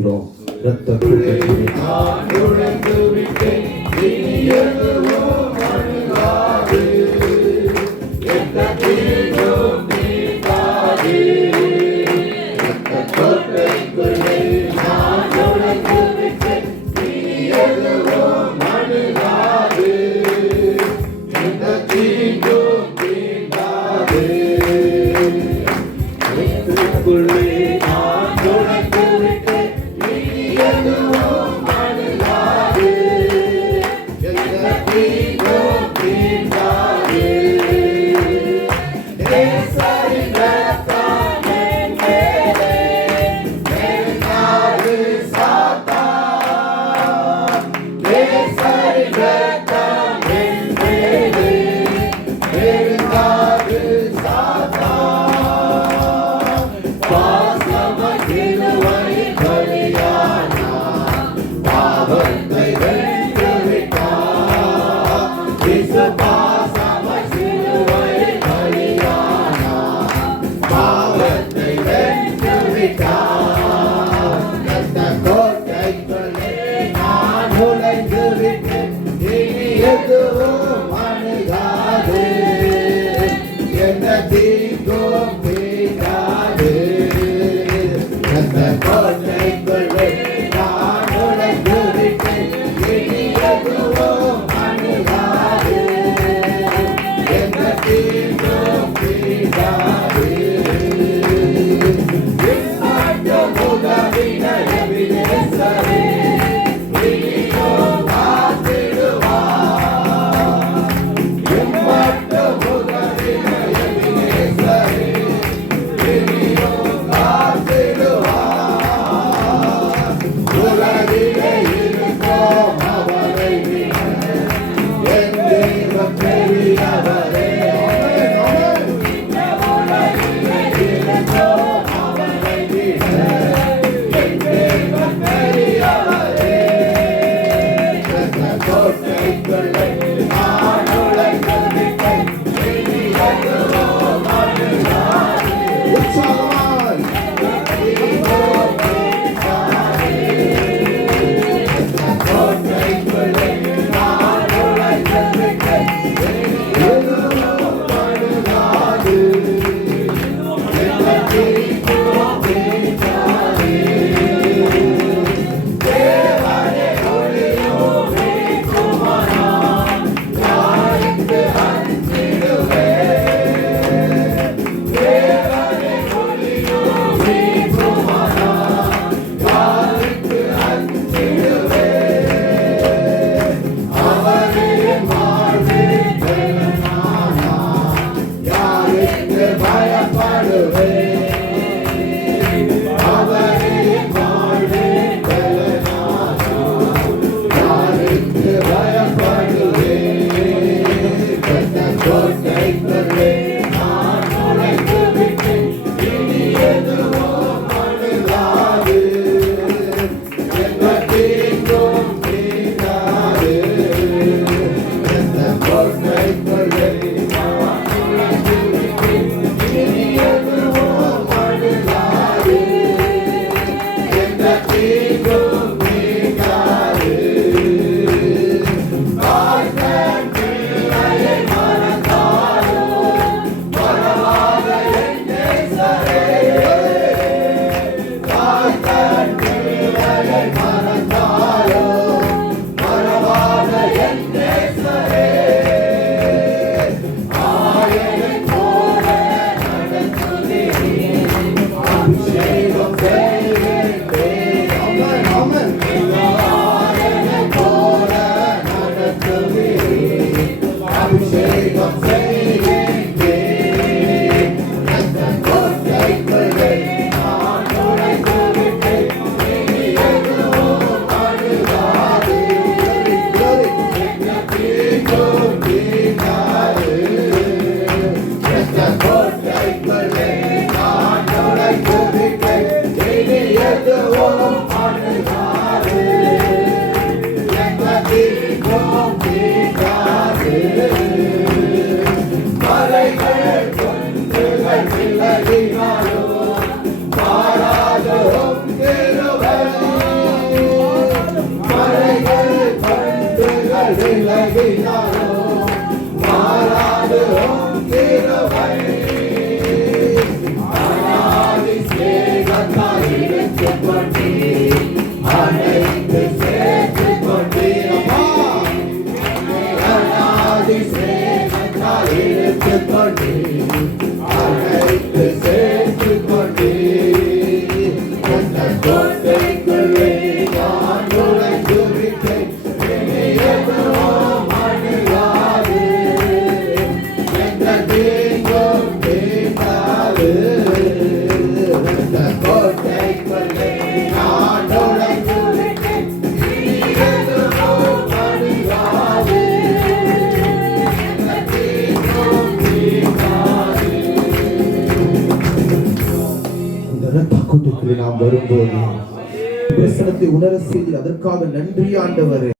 இரத்த கூட்டத்திலே நான் நுழைந்து விட்டேன், இனி எதுவும் அணுகாது, எந்த தீங்கும் நீங்காது. இரத்த கோட்டைக்குள்ளே நான் நுழைந்து விட்டேன், இனி எதுவும் அணுகாது, எந்த தீங்கும் நீங்காது. இரத்தத்துக்குள்ளே நான் நுழைந்து விட்டேன், எதுவும் அணுகாது, எந்த தீங்கும் தீண்டாது. நேசரின் இரத்தம் என் மேலே, நெருங்காது சாத்தான். நேசரின் இரத்தம் என் மேலே, நெருங்காது சாத்தான். பாசமாய் சிலுவையில் பலியானார், பாவத்தை வென்று விட்டார். இயேசு பாசமாய் சிலுவையில் பலியானார், பாவத்தை வென்று விட்டார். இரத்த கோட்டைக்குள்ளே நான் நுழைந்து விட்டேன், இனி எதுவும் அணுகாது, எந்த தீங்கும் தீண்டாது. இரத்த கோட்டைக்குள்ளே நான் நுழைந்து விட்டேன், இனி எதுவும் அணுகாது, எந்த தீங்கும் தீண்டாது. இம்மட்டும் உதவின எபினேசரே, இனியும் காத்திடுவார். இம்மட்டும் உதவின எபினேசரே, இனியும் காத்திடுவார். உலகிலே இருக்கோம் அவரை விட, என் தெய்வம் பெரியவரே. இந்த உலகிலே இருக்கோம் அவரை விட, என் தெய்வம் பெரியவரே. இரத்த கோட்டைக்குள்ளே நான் நுழைந்து விட்டேன், இனி எதுவும் அணுகாது. உற்சாகமாய் தீங்கும் தீண்டாது. இரத்த கோட்டைக்குள்ளே நான் நுழைந்து விட்டேன், இனி எதுவும் அணுகாது, எந்த தீங்கும் தீண்டாது. தேவனே ஒளியும் நீக்குமானார், யாருக்கு அஞ்சிடுவேன். தேவனே ஒளியும் நீக்குமானார், யாருக்கு அஞ்சிடுவேன். அவரே வாழ்வின் பலனானார், யாருக்கு பயப்படுவேன். அவரே வாழ்வின் பலனானார், யாருக்கு பயப்படுவேன். இரத்த கோட்டைக்குள்ளே நான் நுழைந்து விட்டேன், இனி எதுவும் அணுகாது, எந்த தீங்கும் தீண்டாது. இரத்த கோட்டைக்குள்ளே நான் நுழைந்து விட்டேன், இனி எதுவும் அணுகாது, எந்த தீங்கும் தீண்டாது. தாய்தன் பிள்ளையை மறந்தாலோ, மறவாத என் நேசரே. தாய்தன் பிள்ளையை மறந்தாலோ, மறவாத என் நேசரே. ஆயனைப் போல நடத்துகிறீர், அபிஷேகம் செய்கிறீர். வரும்போது பிரசனத்தை உணர செய்து அதற்காக நன்றி ஆண்டவரே.